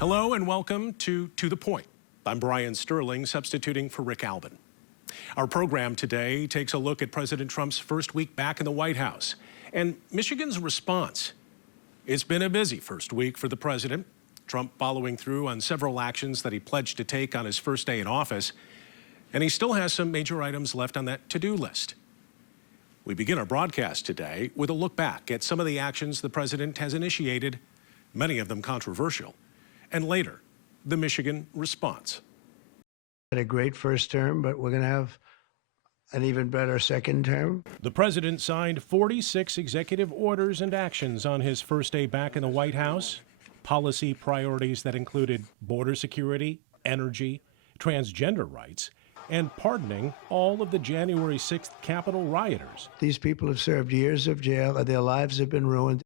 Hello and welcome to the Point. I'm Brian Sterling, substituting for Rick Albin. Our program today takes a look at President Trump's first week back in the White House and Michigan's response. It's been a busy first week for the president, Trump following through on several actions that he pledged to take on his first day in office, and he still has some major items left on that to-do list. We begin our broadcast today with a look back at some of the actions the president has initiated, many of them controversial, and later, the Michigan response. Had a great first term, but we're going to have an even better second term. The president signed 46 executive orders and actions on his first day back in the White House, policy priorities that included border security, energy, transgender rights, and pardoning all of the January 6th Capitol rioters. These people have served years of jail, and their lives have been ruined.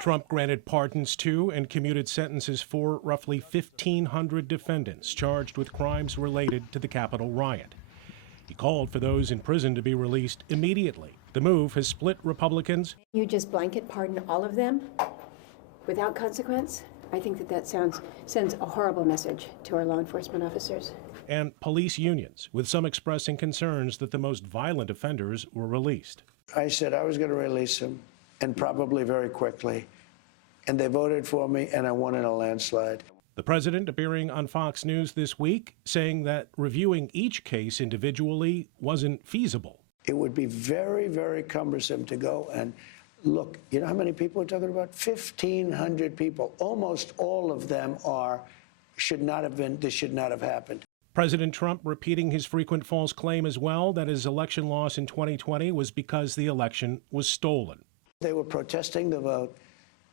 Trump granted pardons to and commuted sentences for roughly 1,500 defendants charged with crimes related to the Capitol riot. He called for those in prison to be released immediately. The move has split Republicans. You just blanket pardon all of them without consequence? I think that sends a horrible message to our law enforcement officers. And police unions, with some expressing concerns that the most violent offenders were released. I said I was going to release them, and probably very quickly. And they voted for me, and I won in a landslide. The president appearing on Fox News this week, saying that reviewing each case individually wasn't feasible. It would be very, very cumbersome to go and look. You know how many people we're talking about? 1,500 people. Almost all of them should not have happened. President Trump repeating his frequent false claim as well that his election loss in 2020 was because the election was stolen. They were protesting the vote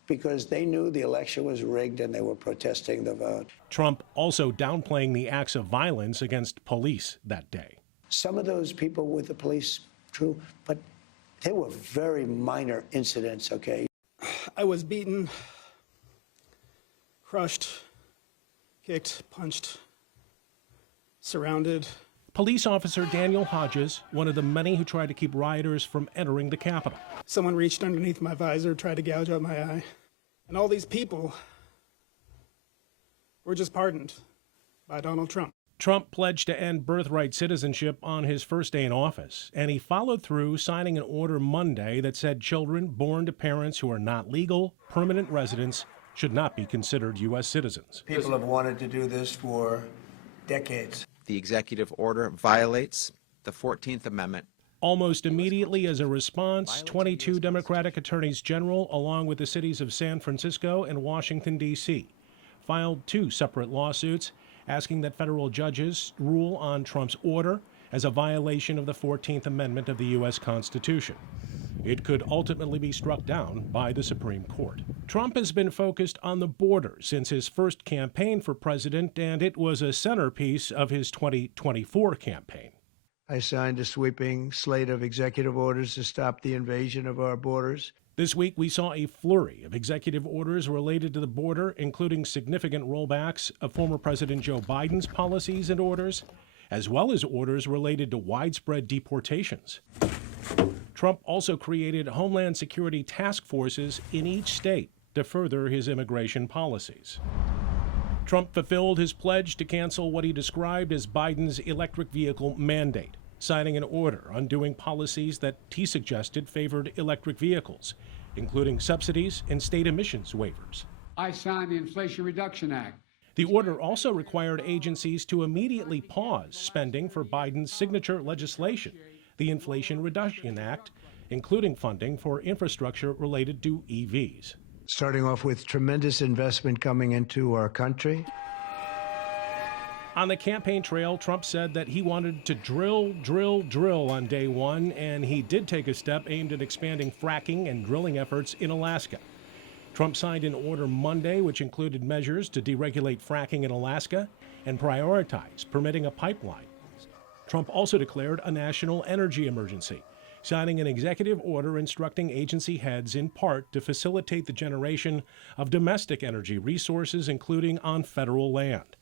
because they knew the election was rigged, and they were protesting the vote. Trump also downplaying the acts of violence against police that day. Some of those people with the police, true, but they were very minor incidents, okay? I was beaten, crushed, kicked, punched, surrounded. Police officer Daniel Hodges, one of the many who tried to keep rioters from entering the Capitol. Someone reached underneath my visor, tried to gouge out my eye. And all these people were just pardoned by Donald Trump. Trump pledged to end birthright citizenship on his first day in office, and he followed through signing an order Monday that said children born to parents who are not legal, permanent residents should not be considered U.S. citizens. People have wanted to do this for decades. The executive order violates the 14th Amendment. Almost immediately as a response, 22 Democratic attorneys general, along with the cities of San Francisco and Washington, D.C., filed 2 separate lawsuits asking that federal judges rule on Trump's order as a violation of the 14th Amendment of the U.S. Constitution. It could ultimately be struck down by the Supreme Court. Trump has been focused on the border since his first campaign for president, and it was a centerpiece of his 2024 campaign. I signed a sweeping slate of executive orders to stop the invasion of our borders. This week, we saw a flurry of executive orders related to the border, including significant rollbacks of former President Joe Biden's policies and orders, as well as orders related to widespread deportations. Trump also created Homeland Security task forces in each state to further his immigration policies. Trump fulfilled his pledge to cancel what he described as Biden's electric vehicle mandate, signing an order undoing policies that he suggested favored electric vehicles, including subsidies and state emissions waivers. I signed the Inflation Reduction Act. The order also required agencies to immediately pause spending for Biden's signature legislation, the Inflation Reduction Act, including funding for infrastructure related to EVs. Starting off with tremendous investment coming into our country. On the campaign trail, Trump said that he wanted to drill on day one, and he did take a step aimed at expanding fracking and drilling efforts in Alaska. Trump signed an order Monday which included measures to deregulate fracking in Alaska and prioritize permitting a pipeline. Trump also declared a national energy emergency, signing an executive order instructing agency heads in part to facilitate the generation of domestic energy resources, including on federal land.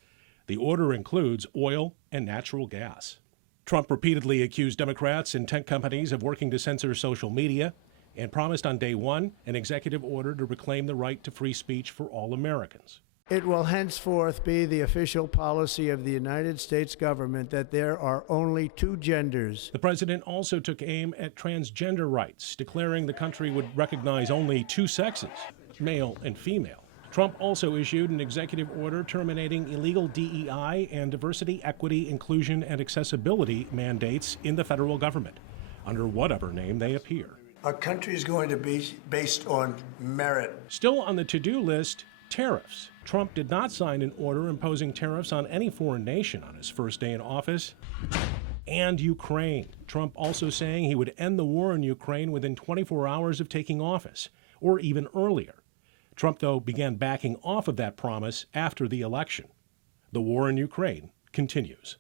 The order includes oil and natural gas. Trump repeatedly accused Democrats and tech companies of working to censor social media and promised on day one an executive order to reclaim the right to free speech for all Americans. It will henceforth be the official policy of the United States government that there are only two genders. The president also took aim at transgender rights, declaring the country would recognize only two sexes, male and female. Trump also issued an executive order terminating illegal DEI and diversity, equity, inclusion, and accessibility mandates in the federal government, under whatever name they appear. Our country is going to be based on merit. Still on the to-do list, tariffs. Trump did not sign an order imposing tariffs on any foreign nation on his first day in office. And Ukraine. Trump also saying he would end the war in Ukraine within 24 hours of taking office, or even earlier. Trump, though, began backing off of that promise after the election. The war in Ukraine continues.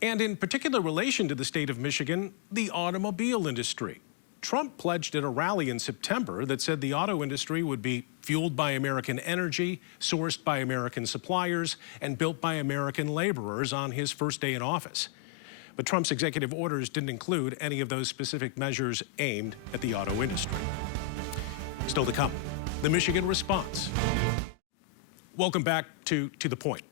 And in particular relation to the state of Michigan, the automobile industry. Trump pledged at a rally in September that said the auto industry would be fueled by American energy, sourced by American suppliers, and built by American laborers on his first day in office. But Trump's executive orders didn't include any of those specific measures aimed at the auto industry. Still to come, the Michigan response. Welcome back to The Point.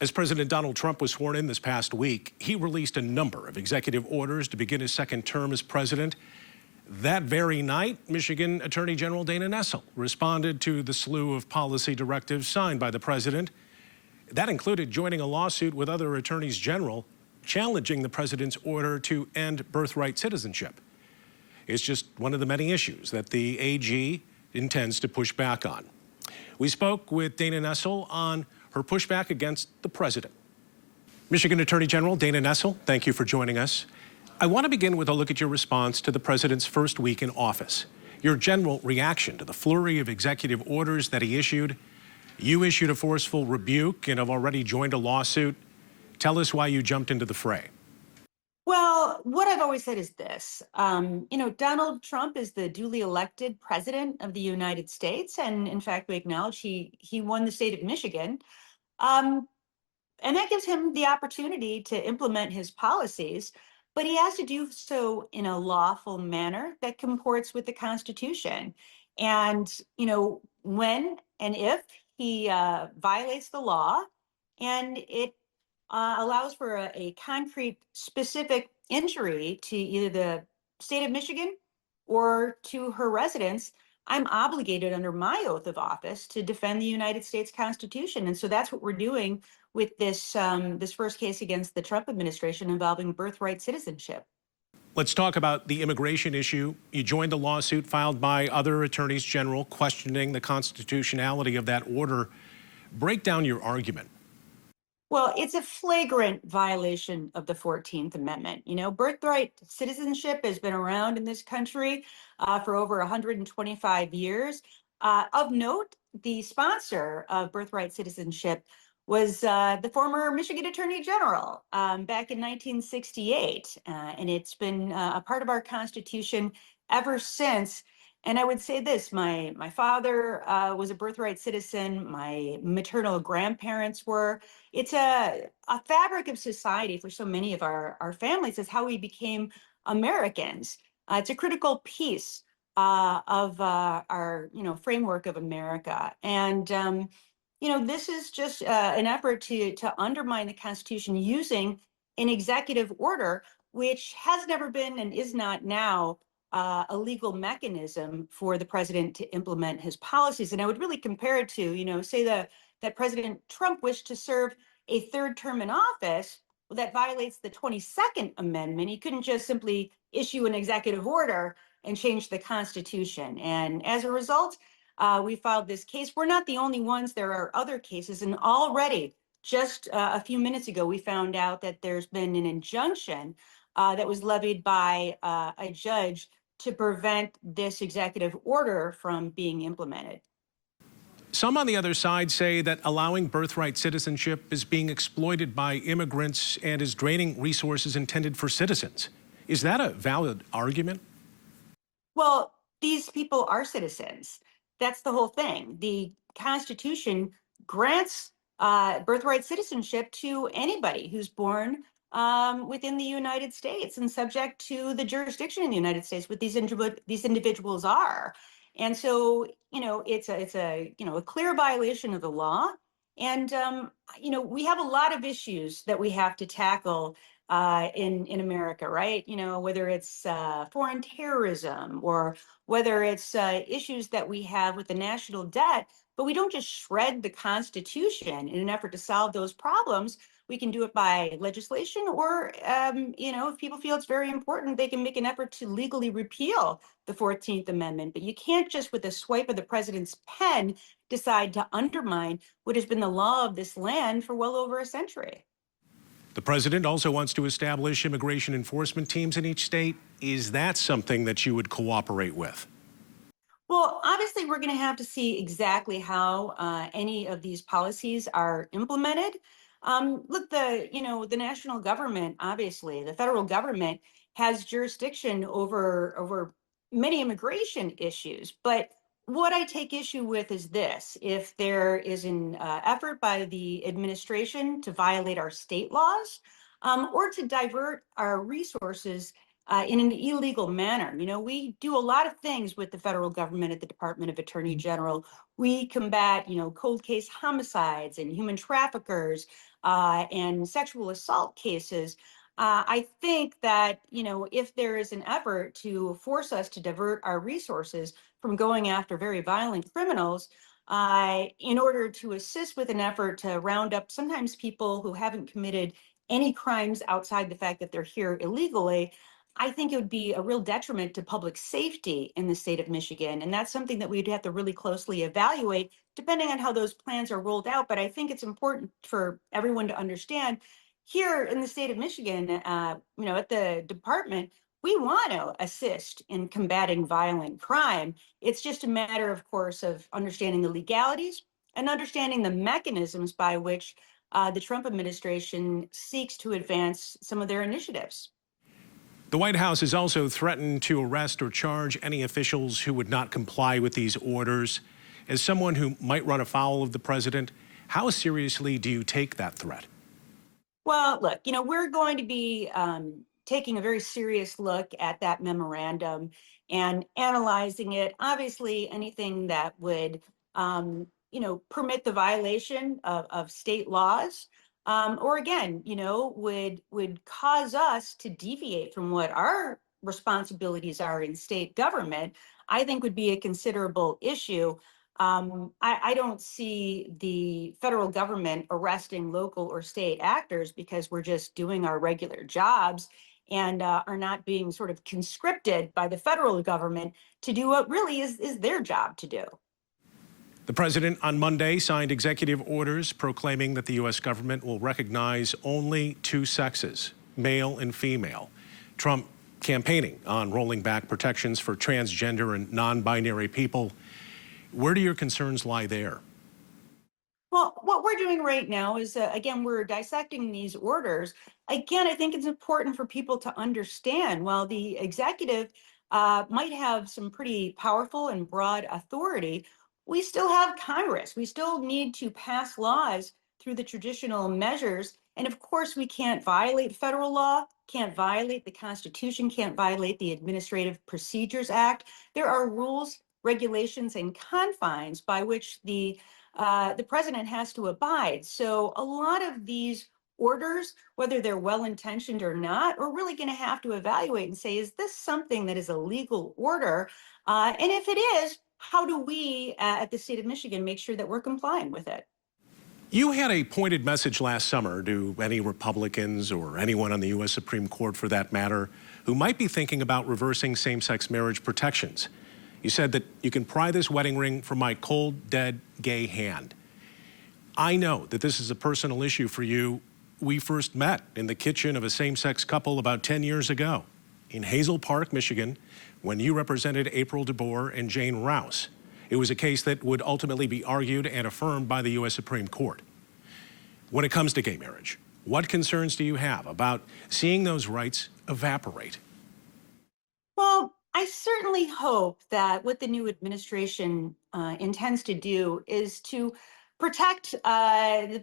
As President Donald Trump was sworn in this past week, he released a number of executive orders to begin his second term as president. That very night, Michigan Attorney General Dana Nessel responded to the slew of policy directives signed by the president. That included joining a lawsuit with other attorneys general challenging the president's order to end birthright citizenship. It's just one of the many issues that the AG intends to push back on. We spoke with Dana Nessel on her pushback against the president. Michigan Attorney General Dana Nessel, thank you for joining us. I want to begin with a look at your response to the president's first week in office. Your general reaction to the flurry of executive orders that he issued. You issued a forceful rebuke and have already joined a lawsuit. Tell us why you jumped into the fray. Well, what I've always said is this. Donald Trump is the duly elected president of the United States. And in fact, we acknowledge he won the state of Michigan. And that gives him the opportunity to implement his policies. But he has to do so in a lawful manner that comports with the Constitution. And, when and if he violates the law and it allows for a concrete, specific injury to either the state of Michigan or to her residents, I'm obligated under my oath of office to defend the United States Constitution. And so that's what we're doing with this first case against the Trump administration involving birthright citizenship. Let's talk about the immigration issue. You joined the lawsuit filed by other attorneys general questioning the constitutionality of that order. Break down your argument. Well, it's a flagrant violation of the 14th Amendment. Birthright citizenship has been around in this country for over 125 years. Of note, the sponsor of birthright citizenship was the former Michigan Attorney General back in 1968. And it's been a part of our Constitution ever since. And I would say this, my father was a birthright citizen. My maternal grandparents were. It's a fabric of society for so many of our families. Is how we became Americans. It's a critical piece of our framework of America. And this is just an effort to undermine the Constitution using an executive order, which has never been and is not now a legal mechanism for the president to implement his policies. And I would really compare it to, say that President Trump wished to serve a third term in office that violates the 22nd Amendment. He couldn't just simply issue an executive order and change the Constitution. And as a result, we filed this case. We're not the only ones. There are other cases. And already, just a few minutes ago, we found out that there's been an injunction that was levied by a judge to prevent this executive order from being implemented. Some on the other side say that allowing birthright citizenship is being exploited by immigrants and is draining resources intended for citizens. Is that a valid argument? Well, these people are citizens. That's the whole thing. The Constitution grants birthright citizenship to anybody who's born within the United States and subject to the jurisdiction in the United States, what these individuals are. And so, it's a clear violation of the law. And, we have a lot of issues that we have to tackle in America, right? Whether it's foreign terrorism or whether it's issues that we have with the national debt, but we don't just shred the Constitution in an effort to solve those problems. We can do it by legislation, or, if people feel it's very important, they can make an effort to legally repeal the 14th Amendment. But you can't just, with a swipe of the president's pen, decide to undermine what has been the law of this land for well over a century. The president also wants to establish immigration enforcement teams in each state. Is that something that you would cooperate with? Well, obviously, we're going to have to see exactly how any of these policies are implemented. Look, the national government, obviously, the federal government has jurisdiction over many immigration issues. But what I take issue with is this: if there is an effort by the administration to violate our state laws, or to divert our resources in an illegal manner. We do a lot of things with the federal government at the Department of Attorney General. We combat, cold case homicides and human traffickers and sexual assault cases. I think that, if there is an effort to force us to divert our resources from going after very violent criminals, in order to assist with an effort to round up sometimes people who haven't committed any crimes outside the fact that they're here illegally, I think it would be a real detriment to public safety in the state of Michigan. And that's something that we'd have to really closely evaluate depending on how those plans are rolled out. But I think it's important for everyone to understand here in the state of Michigan, at the department, we want to assist in combating violent crime. It's just a matter, of course, of understanding the legalities and understanding the mechanisms by which the Trump administration seeks to advance some of their initiatives. The White House has also threatened to arrest or charge any officials who would not comply with these orders. As someone who might run afoul of the president, how seriously do you take that threat? Well, look, we're going to be taking a very serious look at that memorandum and analyzing it. Obviously, anything that would, permit the violation of state laws, or again, would cause us to deviate from what our responsibilities are in state government, I think would be a considerable issue. I don't see the federal government arresting local or state actors because we're just doing our regular jobs and are not being sort of conscripted by the federal government to do what really is their job to do. The president on Monday signed executive orders proclaiming that the U.S. government will recognize only two sexes, male and female. Trump campaigning on rolling back protections for transgender and non-binary people. Where do your concerns lie there? Well, what we're doing right now is, again, we're dissecting these orders. Again, I think it's important for people to understand while the executive might have some pretty powerful and broad authority, we still have Congress. We still need to pass laws through the traditional measures. And of course, we can't violate federal law, can't violate the Constitution, can't violate the Administrative Procedures Act. There are rules, regulations, and confines by which the president has to abide. So a lot of these orders, whether they're well-intentioned or not, are really going to have to evaluate and say, is this something that is a legal order? And if it is, how do we at the state of Michigan make sure that we're complying with it? You had a pointed message last summer to any Republicans or anyone on the U.S. Supreme Court for that matter who might be thinking about reversing same-sex marriage protections. You said that you can pry this wedding ring from my cold, dead, gay hand. I know that this is a personal issue for you. We first met in the kitchen of a same-sex couple about 10 years ago in Hazel Park, Michigan, when you represented April DeBoer and Jane Rouse. It was a case that would ultimately be argued and affirmed by the U.S. Supreme Court. When it comes to gay marriage, what concerns do you have about seeing those rights evaporate? Well, I certainly hope that what the new administration intends to do is to protect the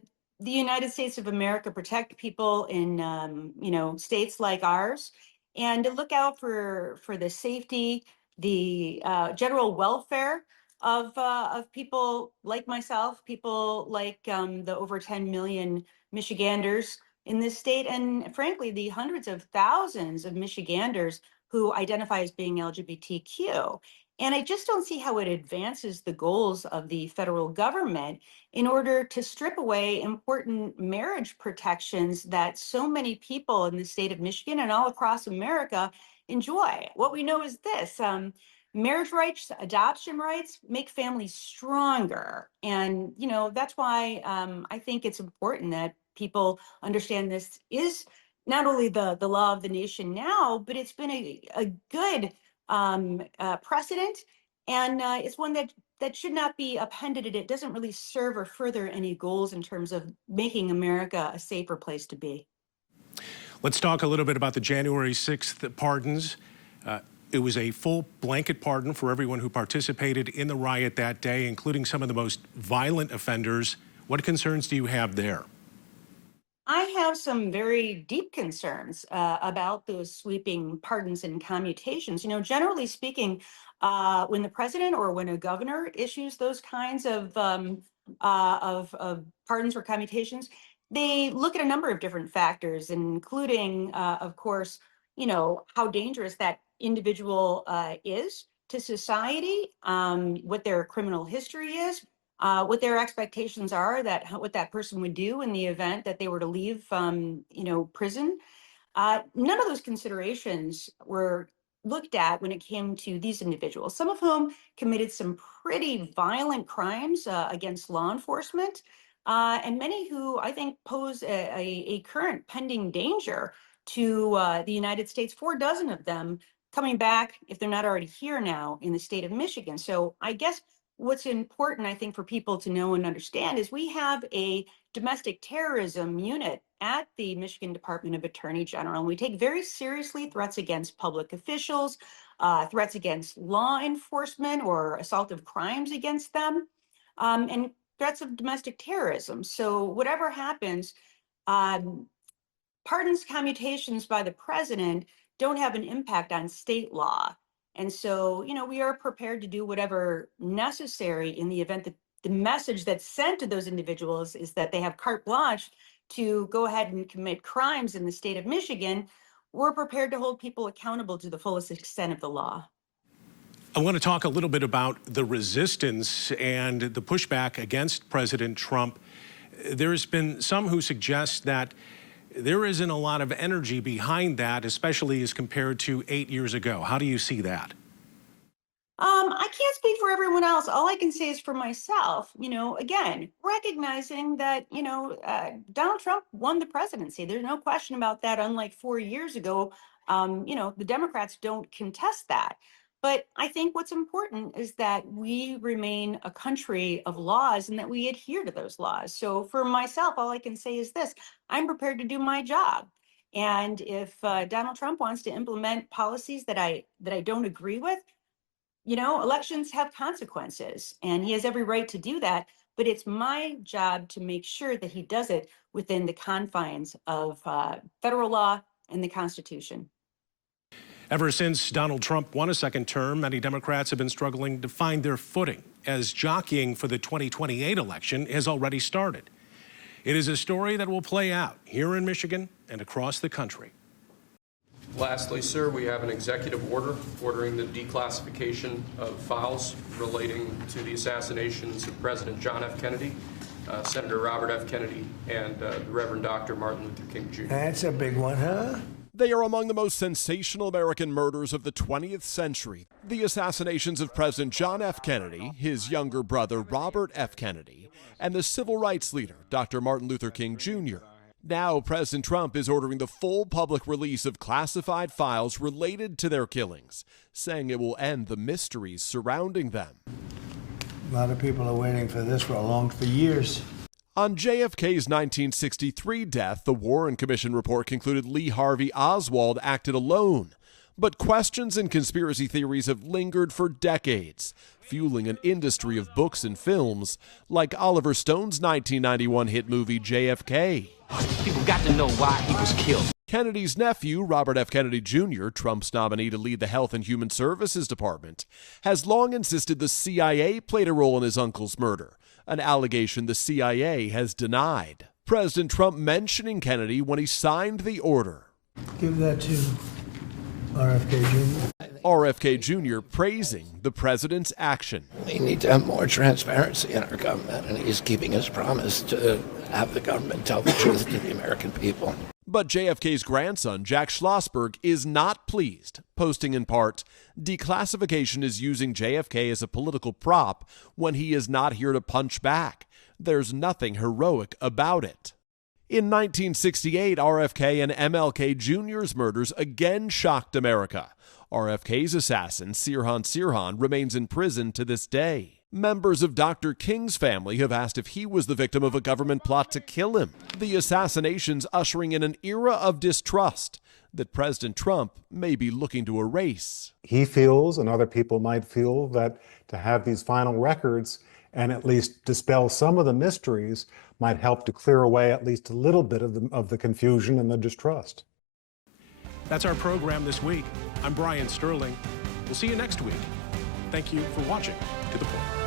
United States of America, protect people in states like ours, and to look out for the safety, the general welfare of people like myself, people like the over 10 million Michiganders in this state, and frankly, the hundreds of thousands of Michiganders who identify as being LGBTQ. And I just don't see how it advances the goals of the federal government in order to strip away important marriage protections that so many people in the state of Michigan and all across America enjoy. What we know is this. Marriage rights, adoption rights make families stronger. And, that's why I think it's important that people understand this is not only the law of the nation now, but it's been a good precedent. And it's one that should not be appended. It doesn't really serve or further any goals in terms of making America a safer place to be. Let's talk a little bit about the January 6th pardons. It was a full blanket pardon for everyone who participated in the riot that day, including some of the most violent offenders. What concerns do you have there? I have some very deep concerns about those sweeping pardons and commutations. Generally speaking, when the president or when a governor issues those kinds of pardons or commutations, they look at a number of different factors, including, of course, how dangerous that individual is to society, what their criminal history is, what their expectations are, what that person would do in the event that they were to leave, prison. None of those considerations were looked at when it came to these individuals, some of whom committed some pretty violent crimes against law enforcement, and many who I think pose a current pending danger to the United States, 4 dozen of them coming back, if they're not already here now, in the state of Michigan. So I guess what's important, I think, for people to know and understand is we have a domestic terrorism unit at the Michigan Department of Attorney General, and we take very seriously threats against public officials, threats against law enforcement or assaultive crimes against them, and threats of domestic terrorism. So whatever happens, pardons, commutations by the president don't have an impact on state law. And so, we are prepared to do whatever necessary in the event that the message that's sent to those individuals is that they have carte blanche to go ahead and commit crimes in the state of Michigan. We're prepared to hold people accountable to the fullest extent of the law. I want to talk a little bit about the resistance and the pushback against President Trump. There's been some who suggest that there isn't a lot of energy behind that, especially as compared to 8 years ago. How do you see that? I can't speak for everyone else. All I can say is for myself, again, recognizing that, Donald Trump won the presidency. There's no question about that. Unlike 4 years ago, the Democrats don't contest that. But I think what's important is that we remain a country of laws and that we adhere to those laws. So for myself, all I can say is this: I'm prepared to do my job. And if Donald Trump wants to implement policies that I don't agree with, elections have consequences, and he has every right to do that. But it's my job to make sure that he does it within the confines of federal law and the Constitution. Ever since Donald Trump won a second term, many Democrats have been struggling to find their footing as jockeying for the 2028 election has already started. It is a story that will play out here in Michigan and across the country. Lastly, sir, we have an executive order ordering the declassification of files relating to the assassinations of President John F. Kennedy, Senator Robert F. Kennedy, and the Reverend Dr. Martin Luther King Jr. That's a big one, huh? They are among the most sensational American murders of the 20th century. The assassinations of President John F. Kennedy, his younger brother Robert F. Kennedy, and the civil rights leader, Dr. Martin Luther King Jr. Now, President Trump is ordering the full public release of classified files related to their killings, saying it will end the mysteries surrounding them. A lot of people are waiting for this for years. On JFK's 1963 death, the Warren Commission report concluded Lee Harvey Oswald acted alone. But questions and conspiracy theories have lingered for decades, fueling an industry of books and films like Oliver Stone's 1991 hit movie JFK. People got to know why he was killed. Kennedy's nephew, Robert F. Kennedy Jr., Trump's nominee to lead the Health and Human Services Department, has long insisted the CIA played a role in his uncle's murder, an allegation the CIA has denied. President Trump mentioning Kennedy when he signed the order. Give that to RFK Jr. RFK Jr. praising the president's action. We need to have more transparency in our government, and he's keeping his promise to have the government tell the truth to the American people. But JFK's grandson, Jack Schlossberg, is not pleased, posting in part, "Declassification is using JFK as a political prop when he is not here to punch back. There's nothing heroic about it." In 1968, RFK and MLK Jr.'s murders again shocked America. RFK's assassin, Sirhan Sirhan, remains in prison to this day. Members of Dr. King's family have asked if he was the victim of a government plot to kill him. The assassinations ushering in an era of distrust that President Trump may be looking to erase. He feels, and other people might feel, that to have these final records and at least dispel some of the mysteries might help to clear away at least a little bit of the confusion and the distrust. That's our program this week. I'm Brian Sterling. We'll see you next week. Thank you for watching To the Point.